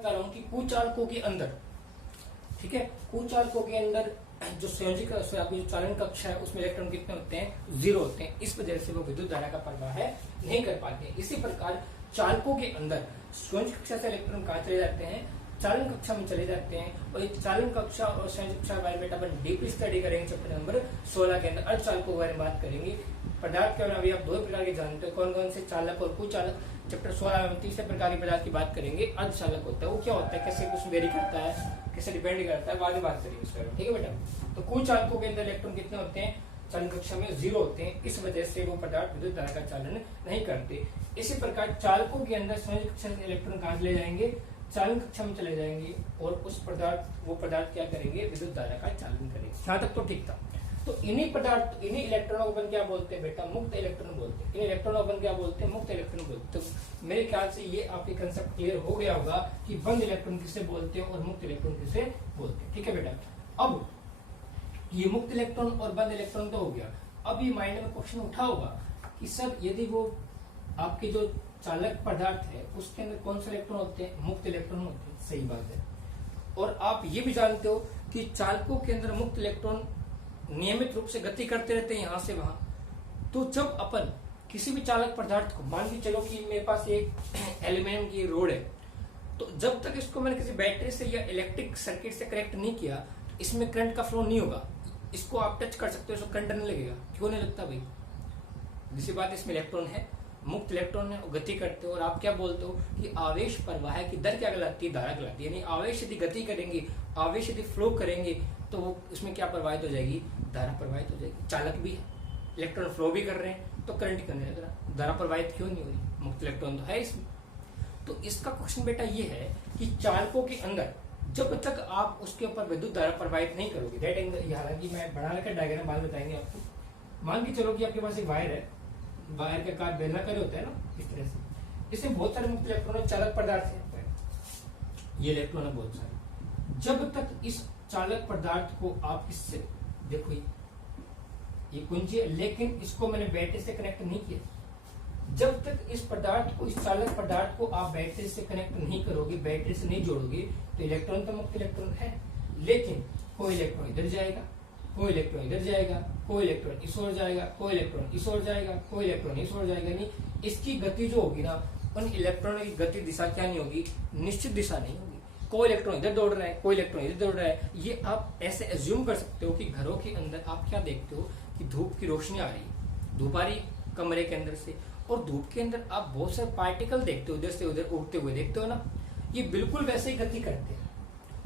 बता रहा हूँ कि कुचालकों के अंदर, ठीक है, कुचालकों के अंदर जो संयोजिक आपकी जो चालन कक्षा है उसमें इलेक्ट्रॉन कितने होते हैं, 0 होते हैं। इस वजह से वो विद्युत धारा का प्रवाह नहीं कर पाते। इसी प्रकार चालकों के अंदर संयोजिक कक्षा से इलेक्ट्रॉन कहाँ चले जाते हैं, चालन कक्षा में चले जाते हैं। और ये चालन कक्षा और संयोजिक कक्षा के बारे में अपन डीपली स्टडी करेंगे चैप्टर नंबर 16 के अंदर। अर्धचालकों के बारे में बात करेंगे। पदार्थ के अभी आप 2 प्रकार के जानते हो, कौन कौन से, चालक और कुचालक। चैप्टर 16 में तीसरे प्रकार के पदार्थ की बात करेंगे, अर्धचालक होता है। वो क्या होता है, कैसे कुछ वेरी करता है, कैसे डिपेंड करता है, बाद में बात करेंगे उसके बारे में, ठीक है बेटा। तो कुचालकों के अंदर इलेक्ट्रॉन कितने होते हैं, चालन कक्षा में 0 होते हैं। इस वजह से वो पदार्थ विद्युत धारा का चालन नहीं करते। इसी प्रकार चालकों के अंदर संयोजिक कक्षा से इलेक्ट्रॉन कहाँ चले जाएंगे, चालन कक्षा में चले जाएंगे और वो पदार्थ क्या करेंगे, विद्युत धारा का चालन करेंगे। यहाँ तक तो ठीक था। तो इन्हीं इलेक्ट्रॉनों को अपन क्या बोलते हैं बेटा, मुक्त इलेक्ट्रॉन बोलते हैं। इन इलेक्ट्रॉनों को अपन क्या बोलते हैं, मुक्त इलेक्ट्रॉन बोलते हैं। तो मेरे ख्याल से ये आपके कंसेप्ट क्लियर हो गया होगा कि बंद इलेक्ट्रॉन किसे बोलते हैं और मुक्त इलेक्ट्रॉन किसे बोलते हैं, ठीक है बेटा। अब ये मुक्त इलेक्ट्रॉन और बंद इलेक्ट्रॉन तो हो गया। अब ये माइंड में क्वेश्चन उठा होगा कि सर यदि वो आपके जो चालक पदार्थ है उसके अंदर कौन से इलेक्ट्रॉन होते हैं, मुक्त इलेक्ट्रॉन होते हैं। सही बात है। और आप ये भी जानते हो कि चालकों के अंदर मुक्त इलेक्ट्रॉन नियमित रूप से गति करते रहते हैं यहां से वहां। तो जब अपन किसी भी चालक पदार्थ को, मान के चलो कि मेरे पास एक एल्यूमिनियम की रोड है, तो जब तक इसको मैंने किसी बैटरी से या इलेक्ट्रिक सर्किट से कनेक्ट नहीं किया तो इसमें करंट का फ्लो नहीं होगा। इसको आप टच कर सकते हो, इसको करंट नहीं लगेगा। क्यों नहीं लगता भाई, दूसरी बात इसमें इलेक्ट्रॉन है, मुक्त इलेक्ट्रॉन है, गति करते हो। और आप क्या बोलते हो कि आवेश प्रवाह की दर क्या कहलाती है, धारा कहलाती है। यानी आवेश यदि गति करेंगे, आवेश यदि फ्लो करेंगे तो वो उसमें क्या प्रवाहित हो जाएगी, धारा प्रवाहित हो जाएगी। चालक भी है, इलेक्ट्रॉन फ्लो भी कर रहे हैं तो करंट करने लग रहा, धारा प्रवाहित क्यों नहीं हो रही, मुक्त इलेक्ट्रॉन तो है इसमें। तो इसका क्वेश्चन बेटा ये है कि चालकों के अंदर जब तक आप उसके ऊपर विद्युत धारा प्रवाहित नहीं करोगे, दैट एंगल, हालांकि मैं बना रखा डायग्राम बाद बताएंगे आपको। मान के चलो कि आपके पास एक वायर है, वायर का काट बेलनाकार होता है ना, इस तरह से। इसमें बहुत सारे मुक्त इलेक्ट्रॉन चालक पदार्थ है, ये इलेक्ट्रॉन है बहुत सारे। जब तक इस चालक पदार्थ को आप इससे देखो, ये कुंजी है, लेकिन इसको मैंने बैटरी से कनेक्ट नहीं किया। जब तक इस पदार्थ को, इस चालक पदार्थ को आप बैटरी से कनेक्ट नहीं करोगे, बैटरी से नहीं जोड़ोगे, तो इलेक्ट्रॉन तो मुक्त इलेक्ट्रॉन है। लेकिन कोई इलेक्ट्रॉन इधर जाएगा, कोई इलेक्ट्रॉन इधर जाएगा, कोई इलेक्ट्रॉन इस ओर जाएगा, कोई इलेक्ट्रॉन इस ओर जाएगा, कोई इलेक्ट्रॉन इस ओर जाएगा। नहीं, इसकी गति जो होगी ना, उन इलेक्ट्रॉनों की गति दिशा क्या नहीं होगी, निश्चित दिशा नहीं होगी। कोई इलेक्ट्रॉन इधर दौड़ रहा है, कोई इलेक्ट्रॉन इधर दौड़ रहा है। ये आप ऐसे एज्यूम कर सकते हो कि घरों के अंदर आप क्या देखते हो कि धूप की रोशनी आ रही है, धूप आ रही कमरे के अंदर से, और धूप के अंदर आप बहुत सारे पार्टिकल देखते हो, इधर से उधर उड़ते हुए देखते हो ना। ये बिल्कुल वैसे ही गति करते हैं।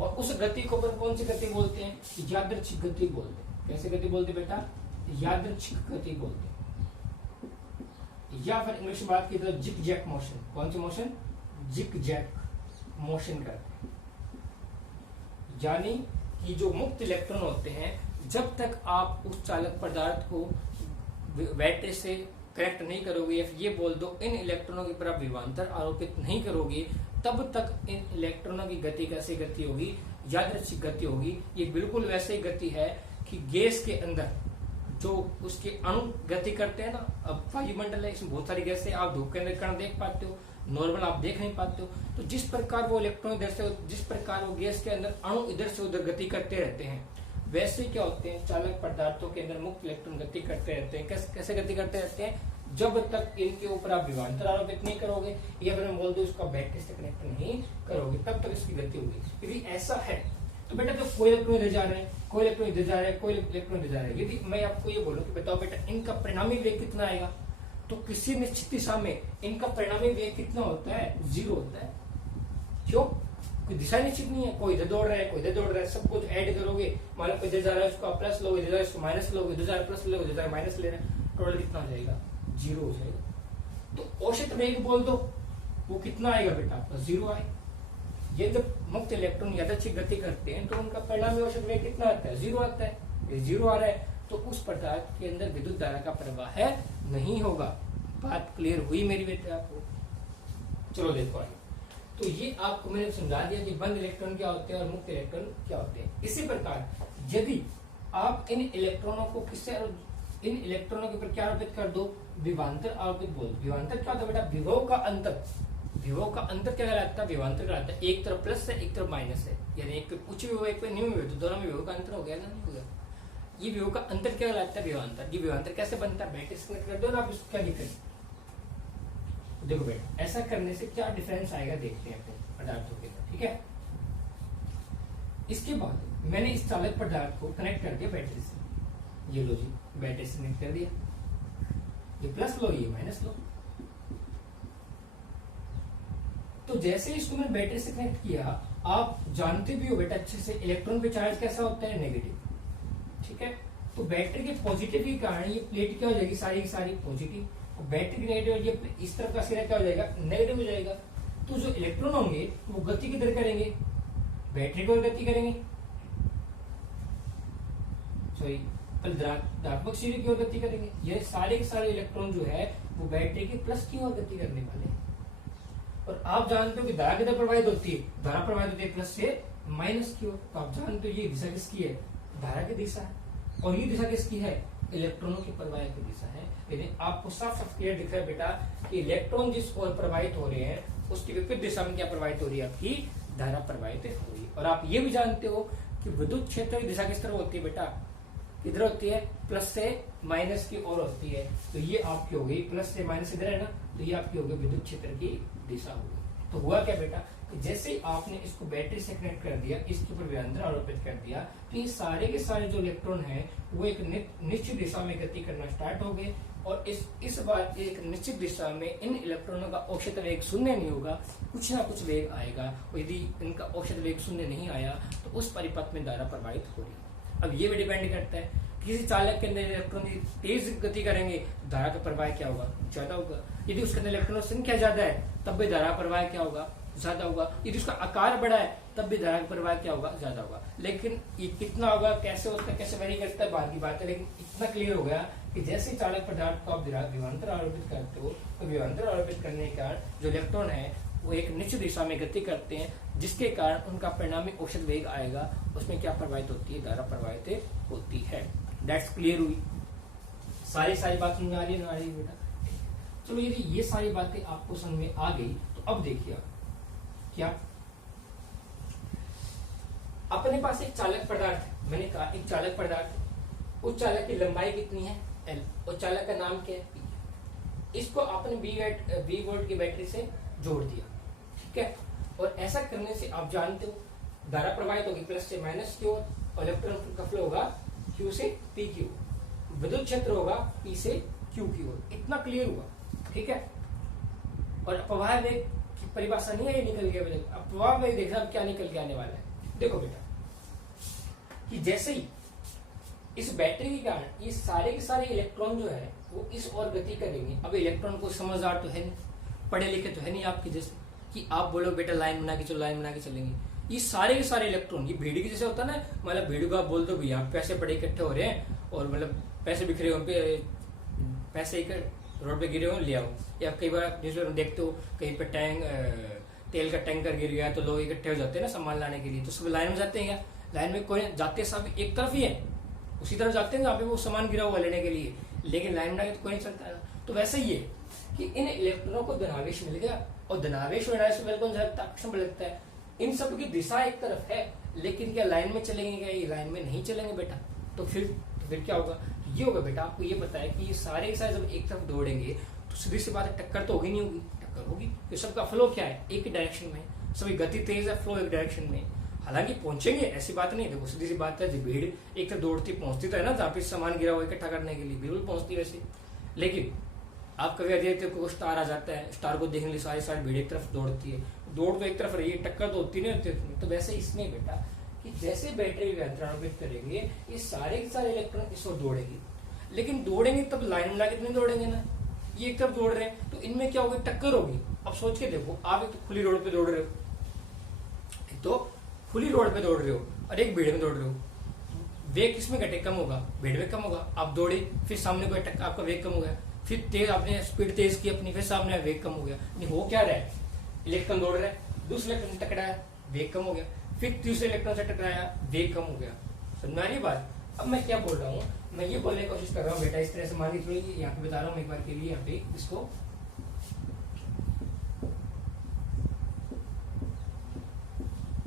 और उस गति को कौन सी गति बोलते हैं, यादृच्छिक गति बोलते हैं। कैसे गति बोलते हैं बेटा, यादृच्छिक गति बोलते हैं। या फिर इंग्लिश में बात की तो जिग जैक मोशन। कौन सी मोशन, जिग जैक मोशन करते हैं। यानी कि जो मुक्त इलेक्ट्रॉन होते हैं, जब तक आप उस चालक पदार्थ को बैटरी से कनेक्ट नहीं करोगे, या ये बोल दो इन इलेक्ट्रॉनों के ऊपर आप विभवांतर आरोपित नहीं करोगे, तब तक इन इलेक्ट्रॉनों की गति कैसी गति होगी, यादृच्छिक गति होगी। ये बिल्कुल वैसे ही गति है कि गैस के अंदर जो उसके अणु गति करते हैं ना। अब वायुमंडल है, इसमें बहुत सारी गैसें, आप धूप के अंदर कण देख पाते हो, नॉर्मल आप देख नहीं पाते हो। तो जिस प्रकार वो इलेक्ट्रॉन इधर से, जिस प्रकार वो गैस के अंदर अणु इधर से उधर गति करते रहते हैं, वैसे क्या होते हैं चालक पदार्थों के अंदर मुक्त इलेक्ट्रॉन गति करते रहते हैं। कैसे गति करते रहते हैं, जब तक इनके ऊपर आप विभवांतर आरोपित नहीं करोगे, या फिर मैं बोल दूं इसका बैटरी से कनेक्ट नहीं करोगे, तब तक इसकी गति होगी। यदि ऐसा है तो बेटा जो कोई इलेक्ट्रॉन इधर जा रहे हैं, कोई इलेक्ट्रॉन इधर जा रहे हैं, कोई इलेक्ट्रॉन इधर जा रहे हैं, यदि मैं आपको ये बोलूं कि बताओ बेटा इनका परिणामी वेग कितना आएगा, तो किसी निश्चित दिशा में इनका परिणामी वेग कितना होता है, 0 होता है। क्यों, कोई दिशा निश्चित नहीं है, कोई इधर दौड़ रहा है, कोई इधर दौड़ रहा है, सब कुछ ऐड करोगे, मान लो इधर जा रहा है उसको प्लस लोगे, इधर इसको माइनस लोगे, इधर जा रहा प्लस लोगे, इधर माइनस ले रहे हैं, टोटल कितना हो जाएगा, 0 हो जाएगा। तो औसत वेग बोल दो, वो कितना आएगा बेटा आपका, 0 आएगा। ये जब मुक्त इलेक्ट्रॉन यादृच्छिक गति करते हैं तो उनका परिणामी औसत वेग कितना आता है, 0 आता है। ये 0 आ रहा है तो उस पदार्थ के अंदर विद्युत धारा का प्रवाह नहीं होगा। बात क्लियर हुई मेरी बेटे आपको। चलो देखो आगे। तो ये आपको मैंने समझा दिया कि बंद इलेक्ट्रॉन क्या होते हैं और मुक्त इलेक्ट्रॉन क्या होते हैं। इसी प्रकार यदि आप इन इलेक्ट्रॉनों को इन इलेक्ट्रॉनों के ऊपर क्या आरोपित कर दो, विभवांतर आरोपित बोल। विभवांतर क्या होता है बेटा, विभव का अंतर। विभव का अंतर क्या कहलाता है, विभवांतर कहलाता है। एक तरफ प्लस है, एक तरफ माइनस है, यानी एक पे उच्च विभव एक पे निम्न विभव, तो दोनों में विभव का अंतर हो गया ना, नहीं हो गया। ये विभव का अंतर क्या कहलाता है, विभवांतर। ये विभवांतर कैसे बनता है, बैटरी से कनेक्ट कर दो ना, आप इसको क्या दिक्कत। देखो बेटा, ऐसा करने से क्या डिफरेंस आएगा देखते हैं अपने पदार्थों के अंदर, ठीक है। इसके बाद मैंने इस चालक पदार्थ को कनेक्ट कर दिया बैटरी से, ये लो जी, बैटरी से कनेक्ट कर दिया, ये प्लस लो, ये माइनस लो। तो जैसे इसको मैंने बैटरी से कनेक्ट किया, आप जानते भी हो बेटा अच्छे से, इलेक्ट्रॉन पे चार्ज कैसा होता है, नेगेटिव, ठीक है। तो बैटरी के पॉजिटिव के कारण ये प्लेट क्या हो जाएगी, सारी की सारी पॉजिटिव, और बैटरी की नेगेटिव, ये इस तरफ का सिरा क्या हो जाएगा, नेगेटिव हो जाएगा। तो जो इलेक्ट्रॉन होंगे वो गति किधर करेंगे, बैटरी को गति करेंगे, सॉरी धनात्मक सिरे की ओर गति करेंगे। ये सारे के सारे इलेक्ट्रॉन जो है वो बैटरी के प्लस की ओर गति करने वाले हैं। और आप जानते हो कि धारा किधर प्रवाहित होती है, धारा प्रवाहित होती है प्लस से माइनस की ओर। तो आप जानते हो ये दिशा किसकी है, धारा की दिशा है, और ये दिशा किसकी है, इलेक्ट्रॉनों की प्रवाह की दिशा है। यानी आपको साफ साफ क्लियर दिख रहा है बेटा कि इलेक्ट्रॉन जिस ओर प्रवाहित हो रहे हैं उसकी विपरीत दिशा में क्या प्रवाहित हो रही है, आपकी धारा प्रवाहित हो रही है। और आप ये भी जानते हो कि विद्युत क्षेत्र की दिशा किस तरह होती है बेटा, इधर होती है, प्लस से माइनस की ओर होती है। तो ये आपकी हो गई प्लस से माइनस इधर है ना, तो ये आपकी हो गई विद्युत क्षेत्र की दिशा हो गई। तो हुआ क्या बेटा कि जैसे आपने इसको बैटरी से कनेक्ट कर दिया, इसके ऊपर विभवांतर आरोपित कर दिया, तो ये सारे के सारे जो इलेक्ट्रॉन हैं वो एक निश्चित दिशा में गति करना स्टार्ट हो गए। और इस बार एक निश्चित दिशा में इन इलेक्ट्रॉनों का औसत वेग शून्य नहीं होगा, कुछ ना कुछ वेग आएगा। और यदि इनका औसत वेग शून्य नहीं आया तो उस परिपथ में धारा प्रवाहित हो रही है। अब ये भी डिपेंड करता है, किसी चालक के अंदर इलेक्ट्रॉन तेज गति करेंगे, धारा का प्रवाह क्या होगा, ज्यादा होगा। यदि उसके अंदर इलेक्ट्रॉन संख्या ज्यादा है तब भी धारा प्रवाह क्या होगा, ज्यादा होगा। यदि उसका आकार बड़ा है तब भी धारा का प्रवाह क्या होगा, ज्यादा होगा। लेकिन ये कितना होगा, कैसे होता है, कैसे वेरी करता है, बाद की बात है। लेकिन इतना क्लियर हो गया कि जैसे चालक पदार्थ को आप विभवांतर आरोपित करते हो, तो विभवांतर आरोपित करने के कारण जो इलेक्ट्रॉन है वो एक निश्चित दिशा में गति करते हैं, जिसके कारण उनका परिणामी औसत वेग आएगा, उसमें क्या प्रवाहित होती है, धारा प्रवाहित होती है। दैट्स क्लियर हुई, सारी बात समझ आ रही है ना, आ रही है बेटा। चलो यदि ये सारी बातें आपको समझ में आ गई तो अब देखिए क्या अपने पास एक चालक पदार्थ, मैंने कहा एक चालक पदार्थ, उस चालक की लंबाई कितनी है, L, और चालक का नाम क्या है, P। इसको आपने 20 वोल्ट की बैटरी से जोड़ दिया, ठीक है। और ऐसा करने से आप जानते हो धारा प्रवाहित होगी प्लस से माइनस की ओर, और इलेक्ट्रॉन का फ्लो होगा Q से P की ओर, विद्युत क्षेत्र होगा P से Q की ओर। इतना क्लियर हुआ, ठीक है। और अपवाह वेग की परिभाषा नहीं है, ये निकल गया। अपवाह वेग देखना अब क्या निकल के आने वाला है। देखो बेटा कि जैसे ही इस बैटरी के कारण ये सारे के सारे इलेक्ट्रॉन जो है वो इस ओर गति करेंगे। अब इलेक्ट्रॉन को समझदार तो है नहीं, पढ़े लिखे तो है नहीं आपके जैसे कि आप बोलो बेटा लाइन बना के चलो, लाइन बना के चलेंगे। ये सारे के सारे इलेक्ट्रॉन, ये भीड़ की जैसे होता है ना, मतलब भीड़ को आप बोल दो यहाँ पैसे बड़े इकट्ठे हो रहे हैं और मतलब पैसे बिखरे हो, पैसे रोड पे गिरे हो ले आओ। या कई बार न्यूज़पेपर में देखते हो कहीं पे तेल का टैंकर गिर गया तो लोग इकट्ठे हो जाते हैं ना सामान लाने के लिए, तो सब लाइन में जाते हैं। क्या लाइन में कोई जाते सब एक तरफ ही है, उसी तरफ जाते हैं जहाँ पे वो सामान गिरा हुआ लेने के लिए, लेकिन लाइन में तो कोई नहीं चलता है। तो वैसे ही है कि इन इलेक्ट्रॉनों को धनावेश मिल गया, और धनावेश में कौन सा लगता है, अक्षम लगता है। इन सब की दिशा एक तरफ है, लेकिन क्या लाइन में चलेंगे, क्या ये लाइन में नहीं चलेंगे बेटा। तो फिर क्या होगा, ये होगा बेटा, आपको ये पता है कि ये सारे के सारे जब एक तरफ दौड़ेंगे तो सीधी सी बात है टक्कर तो होगी नहीं होगी, टक्कर होगी। तो सबका फ्लो क्या है, एक डायरेक्शन में, सभी गति तेज है, फ्लो एक डायरेक्शन में। हालांकि पहुंचेंगे ऐसी बात नहीं, देखो सीधी सी बात है, भीड़ एक तरफ दौड़ती पहुंचती तो है ना, जहाँ पे सामान गिरा हुआ इकट्ठा करने के लिए बिल्कुल पहुंचती वैसे। लेकिन आप कभी देखते हो स्टार आ जाता है, स्टार को देखने के लिए सारी भीड़ एक तरफ दौड़ती है, दौड़ तो एक तरफ रही है, टक्कर तो होती नहीं होती। तो वैसे इसमें बेटा कि जैसे बैटरी विभवांतरित करेंगे ये सारे के सारे इलेक्ट्रॉन इस ओर दौड़ेंगे, लेकिन दौड़ेंगे तब लाइन में लाके नहीं दौड़ेंगे ना, ये एक तरफ दौड़ रहे हैं, तो इनमें क्या होगी, टक्कर होगी। अब सोच के देखो, आप एक तो खुली रोड पे दौड़ रहे हो, तो खुली रोड पे दौड़ रहे हो और एक भीड़ में दौड़ रहे हो, वेग किसमें घटे, कम होगा, भीड़ में कम होगा। आप दौड़े, फिर सामने कोई टक्कर, आपका वेग कम हो गया, फिर तेज आपने स्पीड तेज की अपनी, फिर सामने वेग कम हो गया। नहीं हो क्या रहा है, इलेक्ट्रॉन दौड़ रहा है, दूसरे इलेक्ट्रॉन से टकराया, वेग कम हो गया, फिर तीसरे इलेक्ट्रॉन से टकराया, वेग कम हो गया। समझ में आ रही बात। अब मैं क्या बोल रहा हूँ, मैं ये बोलने की कोशिश कर रहा हूँ बेटा, इस तरह से मान लीजिए यहाँ पे बता रहा हूँ एक बार के लिए, यहाँ पे इसको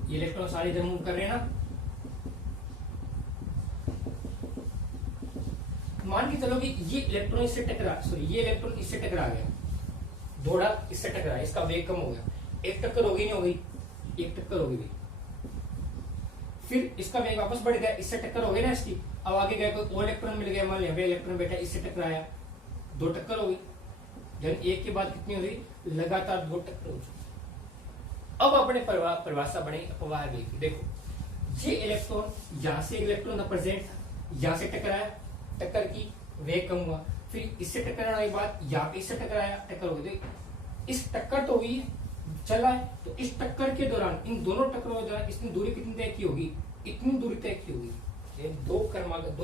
ये इलेक्ट्रॉन सारे इधर मूव कर रहे हैं ना। मान के चलो कि ये इलेक्ट्रॉन इससे ये इलेक्ट्रॉन इससे टकरा गया, दौड़ा इससे टकराया, इसका वेग कम हो गया, एक टक्कर होगी नहीं होगी, एक टक्कर होगी भी, फिर इसका वेग वापस बढ़ गया, इससे टक्कर हो गई ना इसकी, अब आगे गया कोई और इलेक्ट्रॉन मिल गया, मान लिया इलेक्ट्रॉन बैठा इससे टकराया, दो टक्कर हो गई, यानी एक के बाद कितनी हो गई, लगातार दो टक्कर हो चुकी। अब अपने परिभाषा बनी अपवाह वेग की। देखो ये इलेक्ट्रॉन यहां से इलेक्ट्रॉन प्रेजेंट था, यहां से टकराया, टक्कर की, वेग कम हुआ, फिर इससे टकराने के बाद यहाँ पे इससे टकराया, टक्कर हो गई, इस टक्कर तो हुई चला है, तो इस टक्कर के दौरान, इन दोनों टक्करों के दौरान इसने दूरी कितनी तय की होगी, इतनी दूरी तय की होगी, ये दो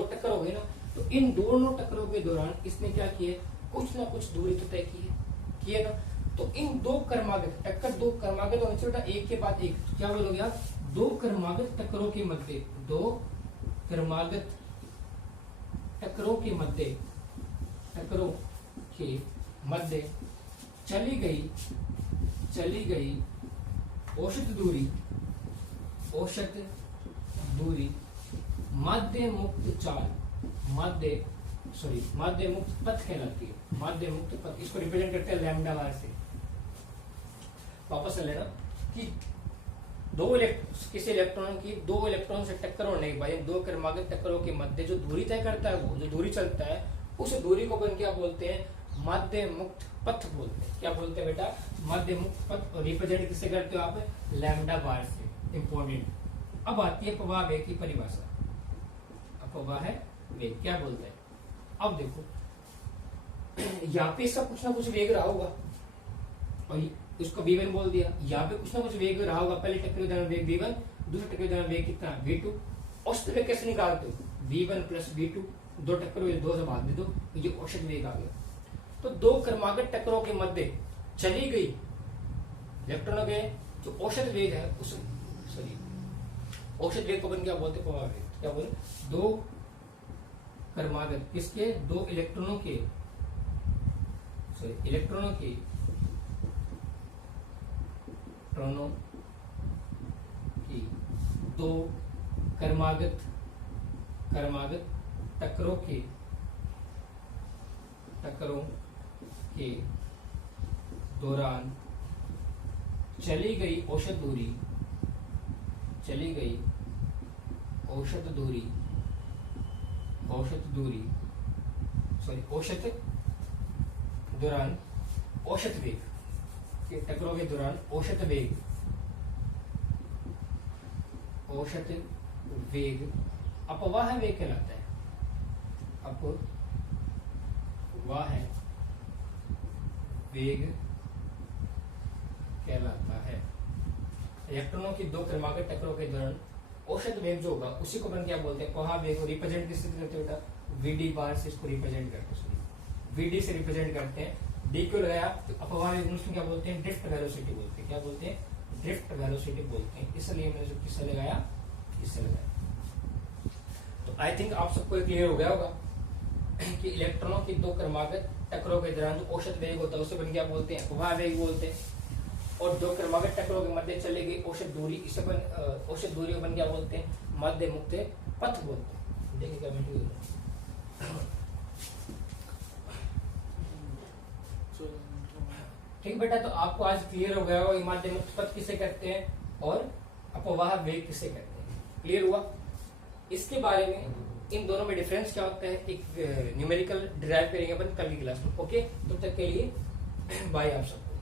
टक्कर हो गई ना, तो इन दोनों टक्करों के दौरान इसने क्या किया, कुछ ना कुछ दूरी तो तय की है ना। तो इन दो क्रमागत टक्कर, दो क्रमागत होने से बेटा एक के बाद एक, क्या बोलोगे आप, दो क्रमागत टक्करों के मध्य, दो क्रमागत टक्करों के मध्य, टक्करों के मध्य चली गई औसत दूरी माध्य मुक्त चाल, माध्य मुक्त पथ कहलाती है, माध्य मुक्त पथ, इसको रिप्रेजेंट करते हैं लैम्डा बार से। वापस ले लेना कि किसी इलेक्ट्रॉन की दो इलेक्ट्रॉन से टक्कर होने के बाद दो क्रमागत टक्करों के मध्य जो दूरी तय करता है, वो जो दूरी चलता है, उस दूरी को अपन क्या बोलते हैं, माध्य मुक्त पथ बोलते हैं। क्या बोलते हैं बेटा, माध्य मुक्त पथ, और रिप्रेजेंट किससे करते हो आप, लैम्डा बार से। इंपॉर्टेंट। अब आती है अपवाह वेग की परिभाषा। अपवाह वेग क्या बोलते हैं, अब देखो यहाँ पे इसका कुछ ना कुछ वेग रहा होगा, और उसको v1 बोल दिया, यहाँ पे कुछ ना कुछ वेग रहा होगा, पहले टक्कर के दौरान वेग v1, दूसरे टक्कर के दौरान वेग कितना v2। औसत वेग कैसे निकालते हो, v1 प्लस v2, दो टक्कर हुए, दो से भाग दे दो, ये औसत वेग आ गया। तो दो क्रमागत टक्करों के मध्य चली गई इलेक्ट्रॉनों के जो औसत वेग है, उस औसत वेग को अपन क्या बोलते हैं, प्रवाह वेग। क्या बोले, दो क्रमागत किसके, दो इलेक्ट्रॉनों के दो क्रमागत टक्करों के दौरान चली गई औसत वेग के टक्करों के दौरान औसत वेग अपवाह वेग कहलाता है। अपवाह वेग कहलाता है। इलेक्ट्रॉनों की दो क्रमागत टक्करों के दौरान औसत वेग जो होगा उसी को अपन क्या बोलते हैं, अपवाह वेग को रिप्रेजेंट किससे करते हैं बेटा, वीडी बार से इसको रिप्रेजेंट करते हैं, वीडी से रिप्रेजेंट करते हैं। डी क्यों लगाया, तो अपवाह वेग उसमें क्या बोलते हैं, ड्रिफ्ट वेलोसिटी बोलते हैं। क्या बोलते हैं, ड्रिफ्ट वेलोसिटी बोलते हैं। इसलिए मैंने जो किससे लगाया, इससे लगाया। तो आई थिंक आप सबको क्लियर हो गया होगा कि इलेक्ट्रॉनों की दो क्रमागत टक्करों के दौरान जो औसत वेग होता है उसे अपन क्या बोलते हैं, अपवाह वेग बोलते हैं। और दो क्रमागत टक्करों के मध्य चली गई औसत दूरी, इसे अपन औसत दूरी अपन क्या बोलते हैं, माध्य मुक्त पथ बोलते हैं। देखिए कमेंट ठीक बेटा, तो आपको आज क्लियर हो गया होगा माध्य मुक्त पथ किसे कहते हैं और अपवाह वेग किसे कहते हैं। क्लियर हुआ। इसके बारे में इन दोनों में डिफरेंस क्या होता है, एक न्यूमेरिकल डिराइव करेंगे अपन कल की क्लास में। ओके, तब तक के लिए बाय आप सबको।